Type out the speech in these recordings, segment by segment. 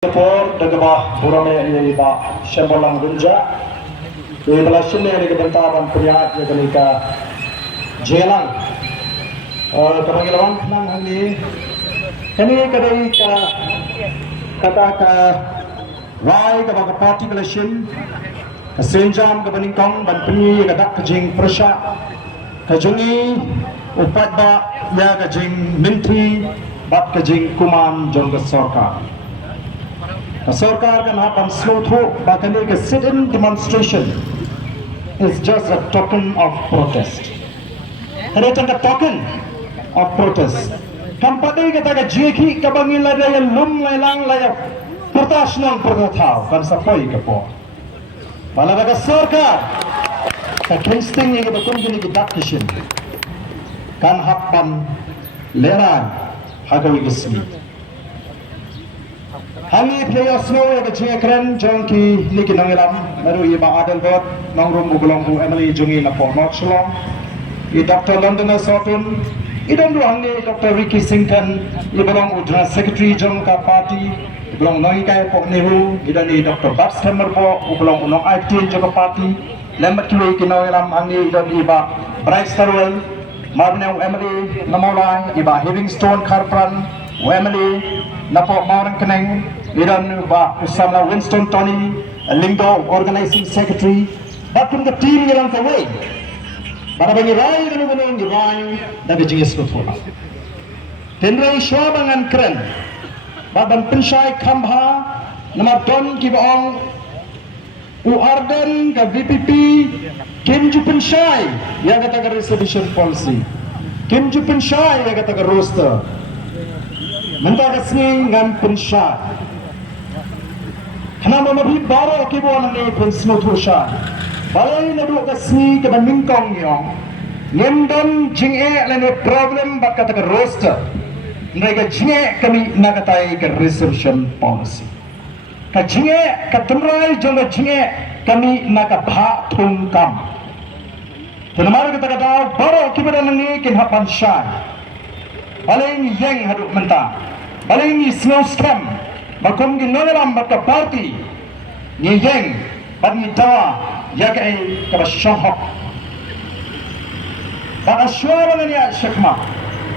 Por dagaba burame ini ba sembolang runja ini bala sini ini kebentaran punya ya kenika jelang kepanggilan nang hani ini kadai ka kata ka wai ka baka party collection senjam ka baningkong ban penyi ka dak jing persya ka jungi upat ba ya ka jing menteri bat ka jing kuman jong ka sarkar Sarkar can happen slow through, but a sit-in demonstration is just a token of protest. And it's a token of protest. Kampade kata ka jeki kabangin la daya lum lang laya pertational pertatau kan sapoi ka po. Pala ka sarkar ka kinsting yang kita kunjuni deduction kan hapan leran hagawi gismi. Hangi player snow ya kecil keren jangki niki nangiram baru iba adel bot nangrum ugelong bu Emily jungi na po not long I Dr. London Sotun idon du hangi Dr. Ricky Sington ibalong udra secretary jong ka party ibalong nangi kay po nihu idan ni Dr. Babs Hammer po ugelong unong IT jong ka party lembat kiwi kinangiram hangi idon iba Bryce Terwell Marnew Emily namolay iba Livingstone Carpran Emily napo Maurang Keneng Iran ba usama Winston Tony Lingdo organizing secretary bakum the team yang away para bagi rai dan menung di rai dan jingis betul tenrai swabangan keren badan pensyai kambha nama don kibong u arden ke VPP Kim Ju pensyai yang kata ke resolution policy Kim Ju pensyai yang kata ke roster mentah kesini ngan pensyai Kenapa mabit baru kibuan ni pun semua balai nadu kasih ke bandingkong yang ngendon jinge lene problem bak kata ke roster mereka jinge kami nak katai ke resolution policy ka jinge ka tunrai jong jinge kami nak bha thung kam tenamar kata kata baru kibuan ni kin hapan syai balai ni yang haduk mentah balai ni snow scam bakom ginoram baka party ni yang bani tawa ya kai ka shahab ba ashwara ni shakma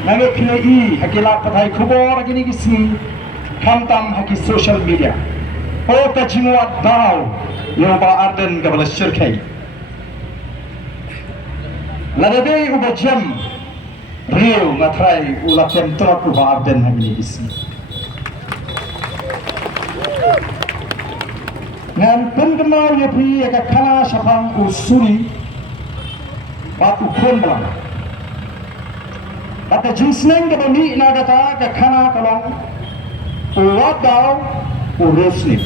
nang phi hakila pathai khubor gini gisi kamtam haki social media o ta jingwa daw yo ba arden ka bala shirkai ladabe uba jam rio ngatrai ula pentra ku ba arden hagini gisi ngan pengenal ya pi ya kana syafang usuri batu khonblang bata jinsneng ke bani na kata ke kana kalong uwadau urusni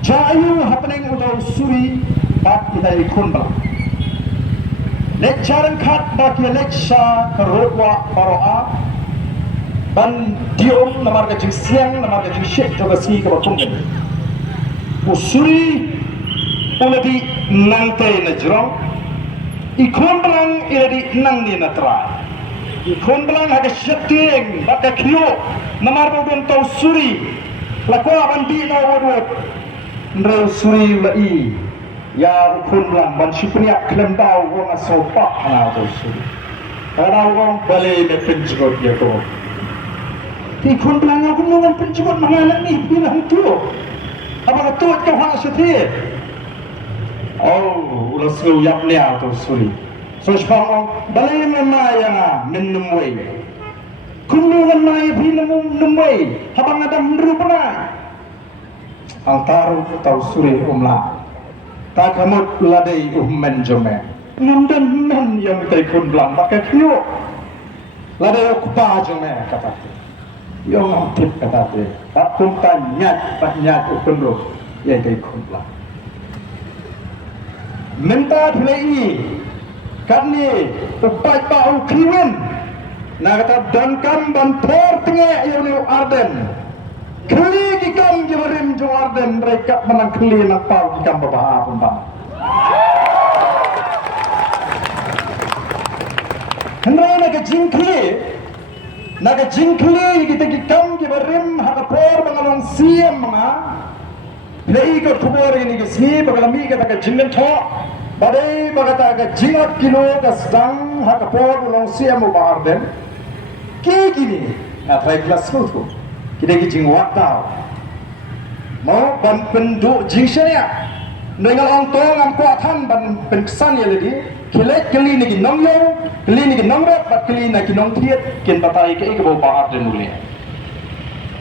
jayu happening udah usuri bat kita khonblang lecturing khat bak ya lecture kerotwa paroa ban diom namar ke jinsiang namar ke jinsyek juga si ke batunggen usuri uladi nangtai na jrong ikon belang iladi nang ni na tra ikon belang haga syating baka kyo namar bodon tau suri lakwa bandi na wodot ndre usuri lai ya ikon belang ban sipnya klembau wong asopak na tau suri kada wong bale me penjgot ya ko ikon belang aku ngan penjgot mangalan ni bilang tu apa ketut kau hak setia? Oh, ulah selu yak liau tu suri. So sepang balai memaya menemui. Kunungan mai film menemui. Habang ada merupana. Antaru tau suri umla. Tak kamut ladai men jome. Ngandan men yang tay kun belang pakai kyo. Ladai okupa jome kata. Yang aktif kata dia, tak kumpan nyat ukunro, yang kaya kumpla. Minta pilih karni upai pau krimen, nak kata dankam bantor tengah yang ni arden, keli kikam jemerim jo arden mereka menang keli nak pau kikam babah pun. Hendak nak jingkli. naga jingkli kita kikam kibarim hakapor bangalong siam mga lei ko kubor ini kesni bagalami kata ka jingen tho badai bagata ka jingat kilo ka sedang hakapor bangalong siam ubar den ki gini atai kelas ko kita ki jingwat tau mau ban penduk jingshaya dengan orang tong am ko athan ban pensan ya lagi kilek kali ni nong yo kali ni nong rat bat kali na ki nong thiet kin batai ke ke bahar den mulia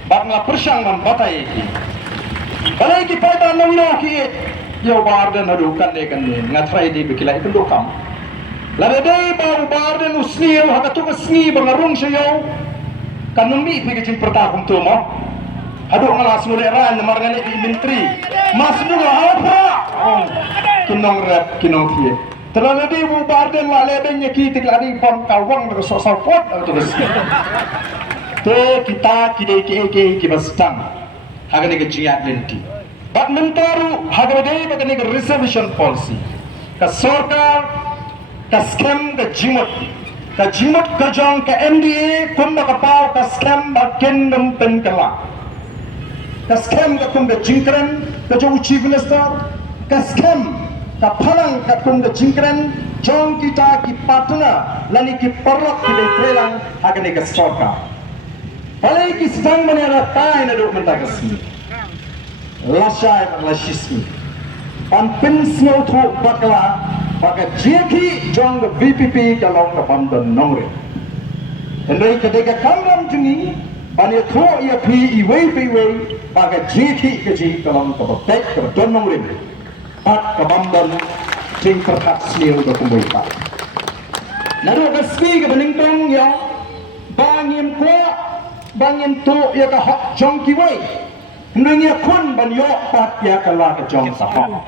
bat nga persang ban batai ki balai ki pada nong yo ki yo bahar den hadu kan de nga trai di bikilai penduk kam labe dei bahar den usni yo hakatu usni bangarung sayo kanumi pi ke perta kum tu mo hadu ngalas mulai ran margane di menteri masnu apa kinong rat kinong thiet terlalu di bubar dan laleben nyaki tiklari pom kawang dengan sosopot atau terus. Te kita kidai kibastang hagane ke jiat lenti. Bat mentaru hagane bagane ke reservation policy. Ka sarkar ka scam ka jimot ka jong ka MDA kumba ka pau ka scam ba kendem pen kala. Ka scam ka kumba jingkran ka jong chief minister ka scam ka phalang ka kum da jingkran jong kita ki partner lani ki parlok ki dei trelang hagane ka sorka balai ki sedang menera tai na duk menta kasmi lasai lasismi pan pin snow tho bakla baka jeki jong the BPP kalong ka bandan nongre hendai ka de ka kamram jungi ban ye tho ye phi I wei baka jeki ka ji kalong ka batek ka don nongre at kabamdan ting perhat sniu do kumbuita naru gaspi ke beningtong yo bangim tu ya ka hak jong ki wei ndunya kun ban yo pat ya ka la ka jong sa ha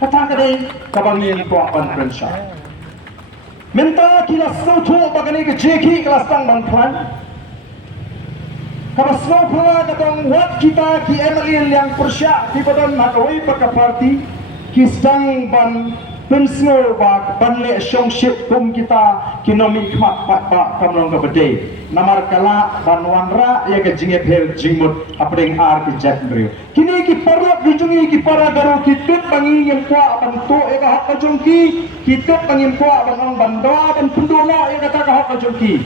patang ka dei ka bangim ko ban prensha menta ki la so tu bagani ke jeki kelas tang ban plan ka basno pula ka tong wat kita ki Emily yang persya ki badan makawai pa party kisang ban pensno ba banle shongship kum kita kinomi khmat pa kamlong ka bade namar kala banwanra ya ke jinge phel jingmut apring ar ki jatrio kini ki parlok bijungi ki para garu ki tut bangi yang kwa ban to e ka hak jongki ki tut bangi kwa ban ong bandwa ban pundona e ka hak jongki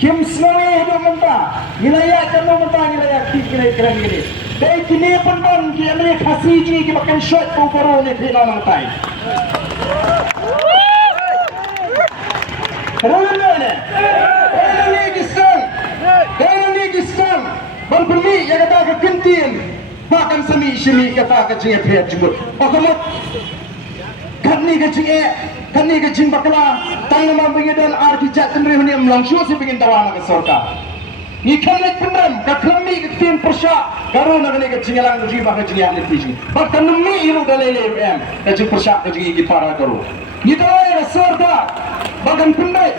kim snore do menta nilaya kanu menta nilaya ki kira gini dai kini pandang ki ane khasi ji ki makan shot ko karo ne phela nang tai Rulane Dai kisang ban puli ya kata ka kentin makan semi shimi kata ka jinge phet jubut akamat kanni ka jing bakla tang ma bingedan artijat tenri huni amlang shu si bingin tawana ka sorka ni khanek pendam ka khammi ka tim persya garo na ka jingelang ji ba ka jingan ni tiji ba kanmi iru dalele em ka jing persya ka jingi ki para garo ni dai sorka bagan pendai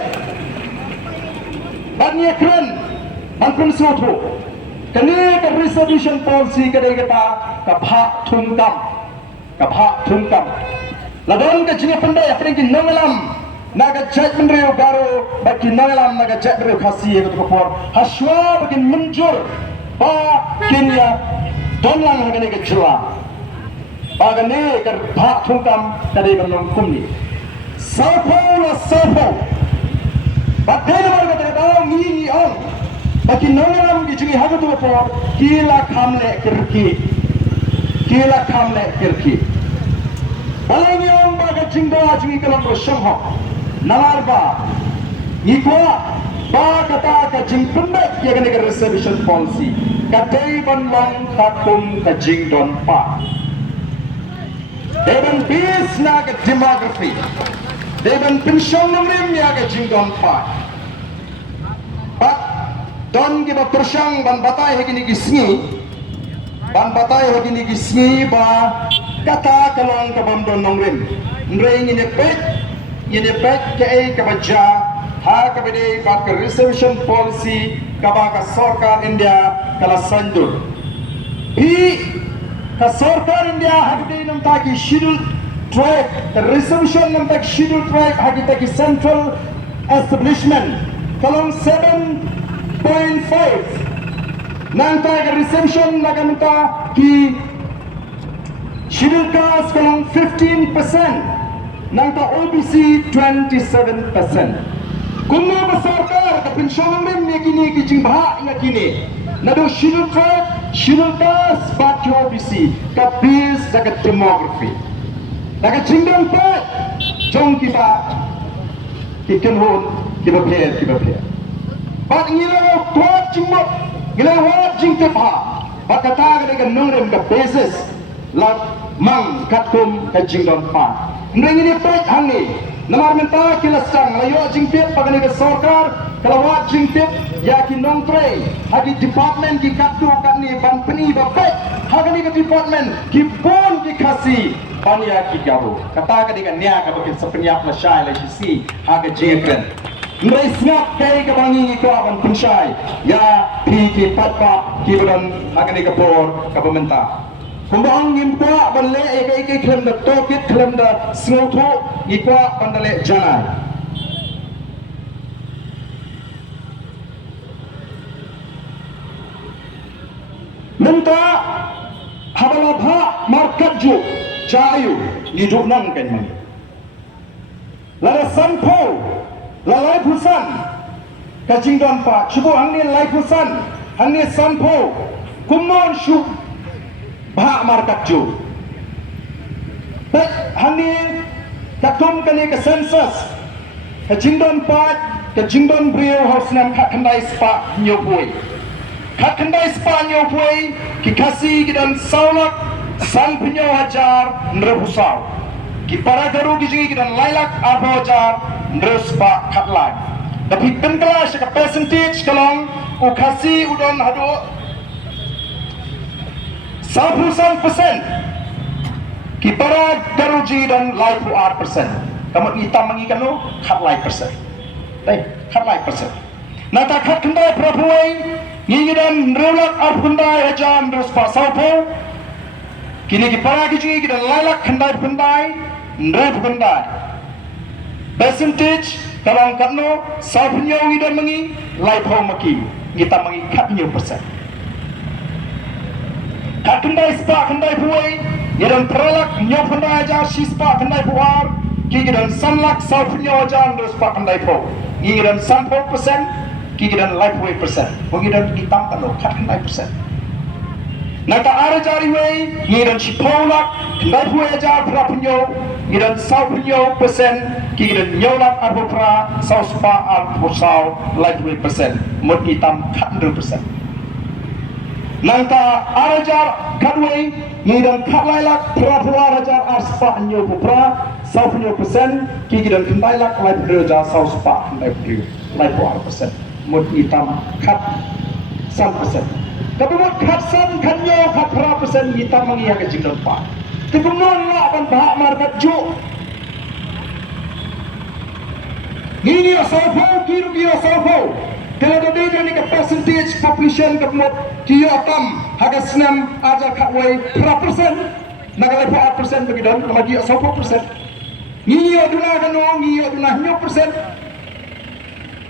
bani kren ban pun soto kani ka resolution policy ka dei kata ka pha thungkam ladon ka jinga pendai apring ki nangalam naga jat menreu garo baki nangalam naga jat reu khasi ko por haswa bakin menjur ba kinya donlang hagane ke jela bagane ka pha thungkam ka dei ban kumni Sapo Bagai nama kita tahu ni on baki nangalam ki jingi hagu tu por kila kamle kirki balai ni on baga jingda jingi kalam bersama nalarba ikwa ba kata ka jing punda ya kene ke reservation policy katai ban long takum ka jing don pa Dewan bis na ke demography Dewan pensiun nomrim ya ke jing don pa But don ki ba persang ban batai hekini kisngi ba kata kalong ka bam don nomrim nreng ini pet ke ai ka baja ha ka bede ba ka reservation policy ka ba ka sarkar India kala sandur hi ka sarkar India hagde nam ta ki scheduled tribe the reservation nam ta scheduled tribe hagita ki central establishment kalong 7 13.5 nang tayo reception na kamita ki scheduled caste kalang 15%, nang ta OBC 27%. Kung may masarkar ka pensyon rin may kini kijing baha nga kini na do scheduled caste bat ki OBC ka bis daga demography daga jingdang pat jong kita ikenhon kiba player bat ngilaw tuat jingmo ngilaw jingte pa bat kata daga nongrem ka basis la mang katkum ka jingdang pat nrengi ni pat hangi namar menta kilasang layo jingte pagani ka sarkar kalawat jingte ya ki nongtre hagi department ki katu kani banpeni bapak hagi ka department ki pon ki khasi pania ki gabu kata ka diga nya ka bakin sapenya la shai la si haga jekren nrai snap kai ka bangi ko aban punshai ya pi ki patpa ki badan hagi ka por ka pementa kumbang ngimpa banle ek klem da tokit klem da snotho ikwa bandale janai minta habalabha markaju jayu hidup nang kan mani lada sanpo lalai pusan kajing don pa chubo hangni lai pusan hangni sanpo kumon shu bah markaju bet hangni katum kani ke census kajing don pa kajing don brio house nam khandai spa nyopoi Kakandai Spanyol pui kikasi kidan saulak san pinyo hajar nrehusau ki para garu kiji kidan lailak arba hajar nrespa katlai tapi penkala shaka percentage kalong ukasi udon hado 90% ki para garu ji dan lai pu 8% kamu hitam mengikanu katlai persen dai katlai persen nata kakandai prapuai ngidan relak arpundai ajam dos pasaupo kini ki para kiji kidan lalak khandai pundai ndai pundai percentage kalong katno sapunyo ngidan mengi lai pau maki ngita mengi katnyo persen kakandai spa khandai puai ngidan peralak nyo pundai aja sispa khandai puar ki kidan sanlak sapunyo ajam dos pa khandai pau ngidan 100% kikidan life way percent, mengidan hitam kalau kat life percent. Nata ada jari way, ngidan cipolak, life way aja prapunyo, ngidan saupunyo percent, kikidan nyolak arbo pra, sau spa arbo sau life way percent, mut hitam kat 100%. Nata ada jar kadway, ngidan kat lailak prapuar aja arspa nyo pra, saupunyo percent, kikidan kendalak life way aja sau spa life way percent. Mut hitam kat 100%. Tapi mut kat 1 kanyo kat 100% hitam mengiya ke jingdon pa. Tikunon la ban bahak markat jo. Ngini asopo kiru kiyo asopo. Kalau ada ni ke percentage population ke mut kiyo tam haga senam aja kat way 100%. Nagalai 4% bagi don nama kiyo asopo persen. Ngini aduna kano ngini aduna nyo persen.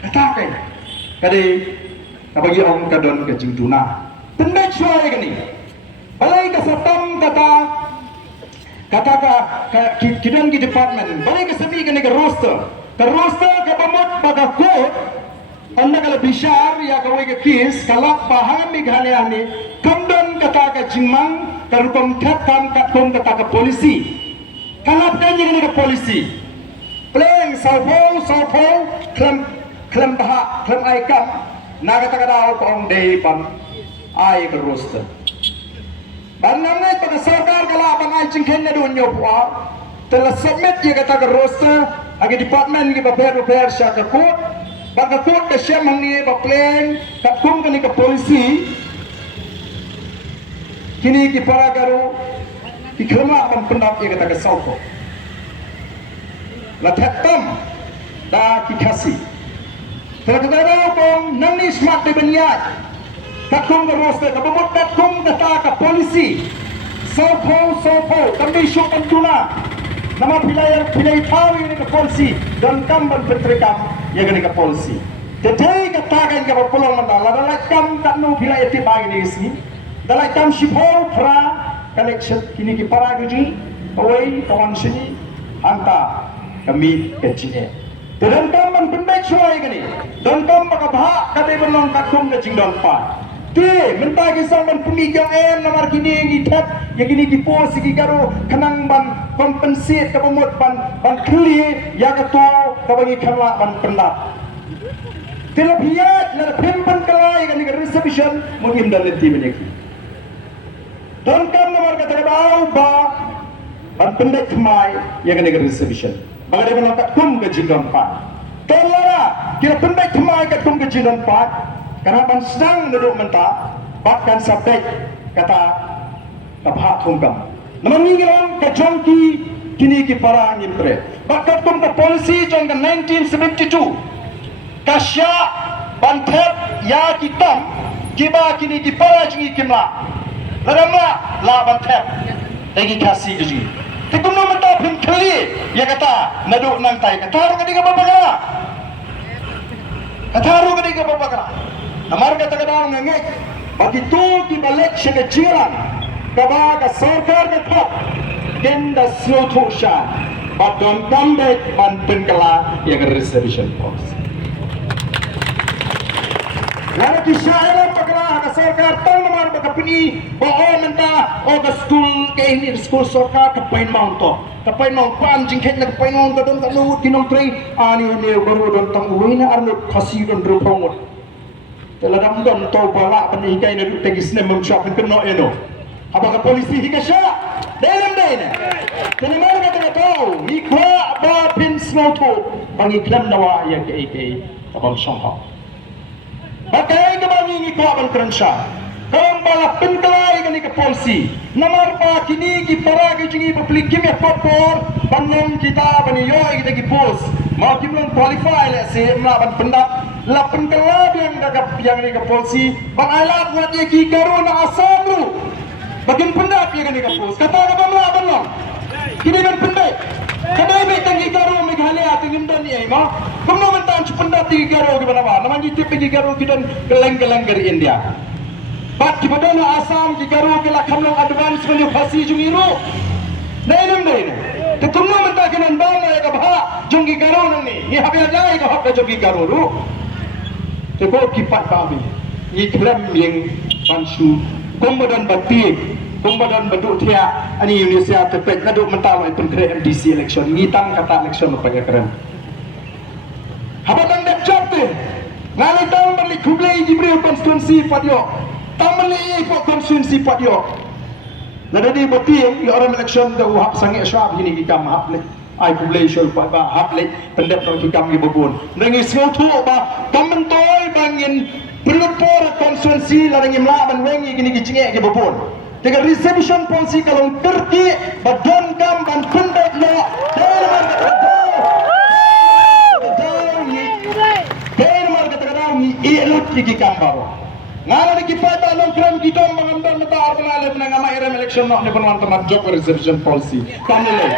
Katakan. Kadi bagi orang kadon ke jingduna tendai suara gini balai ke satam kata kidan ki department balai ke semi gini ke roster ke pamot baga kod anda kalau bishar ya kawai ke kis kalak paham mighale ani kamdan kata ke jingmang karukom khatam katkom kata ke polisi kalap kan gini ke polisi pleng salpo klem bahak, klem aikam, naga takadaw ko ang day pan ay kerosta. Banamay pada sarkar kala abang ay cingken na doon nyo po telah submit ya kata kerosta, agi department ni baper siya kakut, bagakut ke siya mangi bapleng, kakum kani ke polisi, kini ki para garu, ikrama abang pendap ya kata kesaupo. Lathetam, da kikasi. Kalau kita tahu nang ni smart de beniat, kakum kerosta, kabut kakum kata ke polisi, sopo, kami syukur tuna, nama pilai tahu ini ke polisi dan kamban penterikam yang ini ke polisi. Tetapi katakan kepada pulang mentala dalam kam kanu pila eti bagi ni sini dalam kam sipol pra collection kini ki para guji away kawan sini anta kami kecilnya dalam kam man pendek suai kini dalam kam makabha kata benong kakum na jingdon pa ti mentah kisah man pemigang namar kini yang itat yang kini dipos ki garo kanang ban kompensate ka pamot ban kli ya kato kabangi khala ban pendap Tilapiyat na pimpan kalay kan dengan reservation mungkin dan nanti menyeki. Dan kam nomor kata kau ba ban pendek kemai yang dengan reservation. Bagaimana kat kum ke jindon pat. Telara kira pendek kemai kat kum ke jindon pat karena ban sedang duduk mentah bahkan sampai kata kaphat hungkam. Namun ngilang ke jongki kini ki para ngimtre. Bahkan kum ke polisi jong ke 1972 Kasya bantep ya kitam kiba kini kipara jungi kimla ladamla la bantep lagi kasih jungi tikum no mata pin kali ya kata nadu nang tai kata ru kadi apa bagara kata ru kadi apa bagara namar kata kata ngengek bagi tu ki balik syaka jiran kaba ka sarkar ke thap kenda slow to sha but don't come back ban penkala ya reservation policy Lalu kisah pagkala ka sarkar tang naman magkapini bao menta o ka school kay ini school sarkar kapain mount to kapain mount pan jingkhet na kapain mount ka don kalu kinong train ani ni baru don tang uwi na arno kasi don rupong teladam don to bala pan hikay na tegis na mamshop keno eno aba ka polisi hika siya dalam dai na tinimar ka to ikwa ba pin snow to pangiklam nawa ya kay abang sangha Bagai kebangi ni kawan kerensya. Kalau malah penkelai kini ke polisi. Namar pa kini ki para ki jungi publik kim ya popor. Banang kita baniyoy kita ki pos. Mau kim long qualify le se melawan pendap. La penkelai yang ni ke polisi. Bang alat buat ye ki garu na asam lu. Bagian pendap yang ni ke pos. Kata apa melawan long. Kini kan pendap. Kadai baik tinggi garu Meghalaya tinggi dan ni ma. Kamu mentang cependap tinggi garu ke mana? Nama ni tipe tinggi garu kita geleng-geleng dari India. Bat kita na Assam tinggi garu kita kamlang advance melu fasi jungiru. Nainam nain. Kamu mentang kita bang ya kabha jungi garu nang ni. Ni habis aja ya kabha jungi garu ru. Teko kipat kami. Ni kelam yang pansu. Komodan batik. Kumbadan beduk tiak ani Indonesia tepek kaduk mentah mai penkre MDC election ngitang kata election apa ya keren habatan dep chapte ngali tang balik kublai jibril konstituensi padio tang balik po konstituensi padio nada di boti orang election da uhap sange syab ini kita mahap le ai kublai syol pa ba hap le pendep no kikam gi bobon ngi sngotu ba kamentoi bangin pelupor konstituensi la ngi mlaban wengi gini gi cinge gi bobon dengan reservation policy kalau terti badan kam dan pendek lo dalam kata-kata ni ilut gigi kam baru ngalah kita tak nongkrong kita mengambil mata orang lain dengan nama era election nak ni penuan temat job reservation policy kami le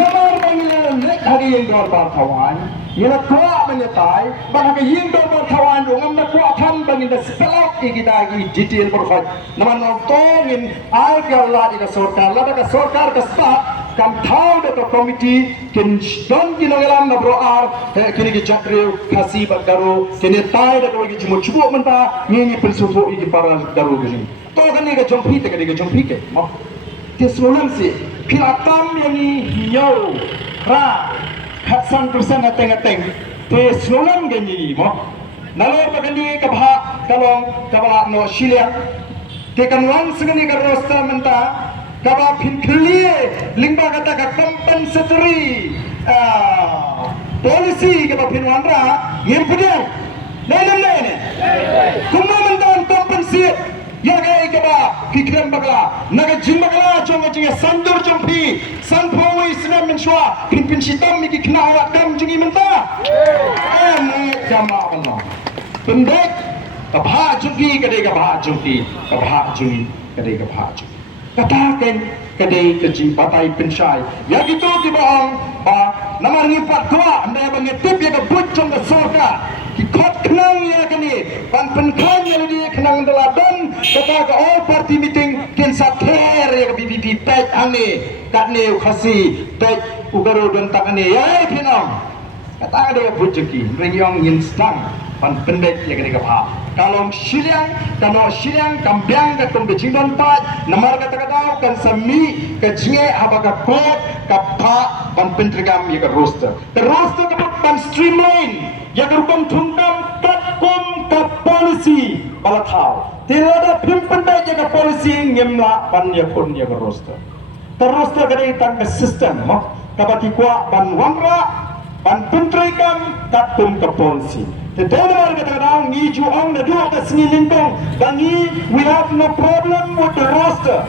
nama orang lain lek hari yang dua kawan Ia kuat menyetai, bahkan yang berkawan dengan kuat han bangin dah selak kita lagi detail profil. Nama nontonin agar lah di sorkar, lah di sorkar kesat kam tahu dekat komiti kin don kinogelam na broar kini kijatrio kasih bagaro kini tay dekat lagi cuma cuba mentah ini pelsufu ini para daru gini. Toh kan ni kejompi te kan ni kejompi ke, mah. Keseluruhan si pilatam yang ni nyaw ra. Hatsan persen ateng-ateng te slolam ganyi mo nalo pagani kabha kalong kabala no shilia te kanwan segani karosta menta kaba phin khliye lingba kata ka compensatory policy kaba phinwan ra ngirpudel nenam nene kumna menta compensate ya gay kaba kikram bagla naga jimbagla chonga chinga sandur chompi sanpoi sinam menshwa pinpin sitam miki knawa dam jungi menta jama Allah pendek kabha jungi kade kabha jungi kabha jungi katakan kade keji patai pensyai ya gitu di bohong ba namar ngipat tua anda bangetip ya ke pucung ke soka ikut kenang ya kini pan penklan ya dia kenang deladan kata ke all party meeting kin sather ya ke BBP pej ane kat ne khasi pej ugaro dan tak ane ya pinong kata dia pucuki ringyong instang pan pendek ya kini kapha kalau silang kambiang ke kumbecing don pat namar kata kan sami ke jinge habaka kot kapha pan pentrigam ya ke roster ke pan streamline ya ke rupam thungkam katkum ke policy balathau tilada pim pendek ya ke policy ngemla pan ya pun ya ke roster terroster ke tan ke system kabati kwa pan wamra pan pentrigam katkum ke policy Tetapi kata-kata ngiju ang na dua ke sini lintong bangi we have no problem with the roster,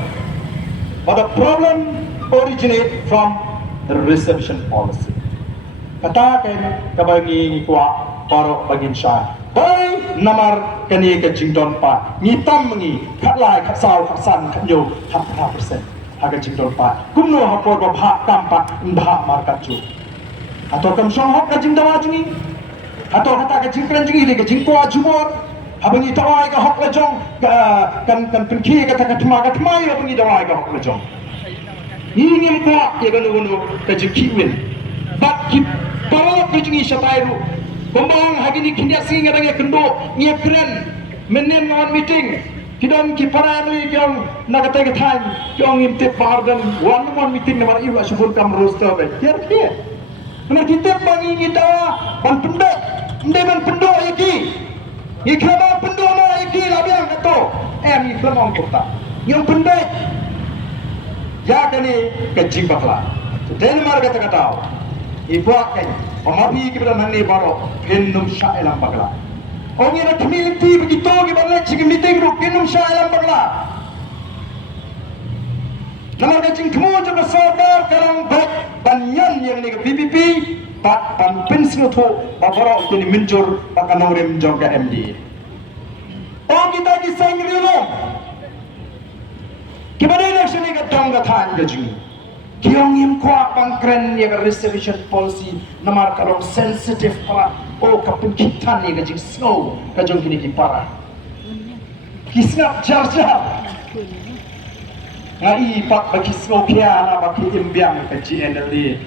but the problem originate from the reception policy. Kata kan kabangi kuah paro bagin syah. Baik namar kani ke jingdon pa ngitam mengi kat lai kat sau kat san kat yo kat 5% harga jingdon pa kumno hapor babha kampak ndah markat ju atau kam song hok ka jingdawa jungi atau kata ke jingkran jungi ke jingkwa jumor habangi tawai ka hok la jong kan penki kata ka tma ya bangi tawai ka hok la jong ingin kwa ya ganu ke jingkiwin bak ki bawa ke jungi syatairu Kumbang hari ini kindia singa dengan kendo ngepren menen non meeting kidon ki parani yang nagate ketan yang imtip bahar dan one meeting nomor iwa subun kam roster be kier mana kita bangi kita ban pendek ban pendo iki ikhaba pendo na iki labiang kato ni klamong kota yang pendek ya kani kecing bakla dan mar kata ibuak kan Omabi kita nanti baru genum syailam bagla. Orang yang community begitu kita cik meeting ru genum syailam bagla. Nama kacing kemu juga saudar karang baik banyan yang ni ke PPP tak pan pensiun tu baru kini mencur akan orang menjaga MD. Orang kita kisah ngirilu. Kita election ni kadang kata anggaji. Kiong im kuat pangkren ya reservation policy namar kalau sensitif para kapun kita ni kajing snow kajong kini kipara kisnap jar ngai pak bagi snow kia na bagi imbiang kaji NLD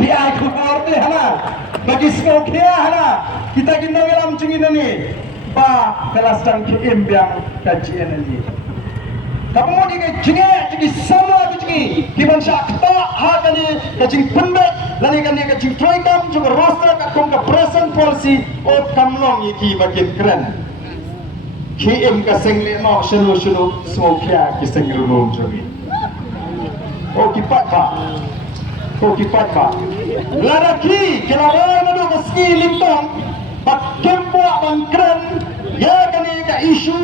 dia aku borde hana bagi snow kia hana kita kena dalam cengin ni ba kelas tang ki imbiang kaji NLD kamu mau jadi sama begini, kiban syakta hak ni kacing pendek, lani kan dia kacing troikam juga roster kat ke present policy, kamlong iki bagian keren. KM kaseng le no shulu semua kia kiseng rumum jogi. Kipat pak. Ladaki kelawan ada meski lintong, pak kempo bang keren, ya kan dia isu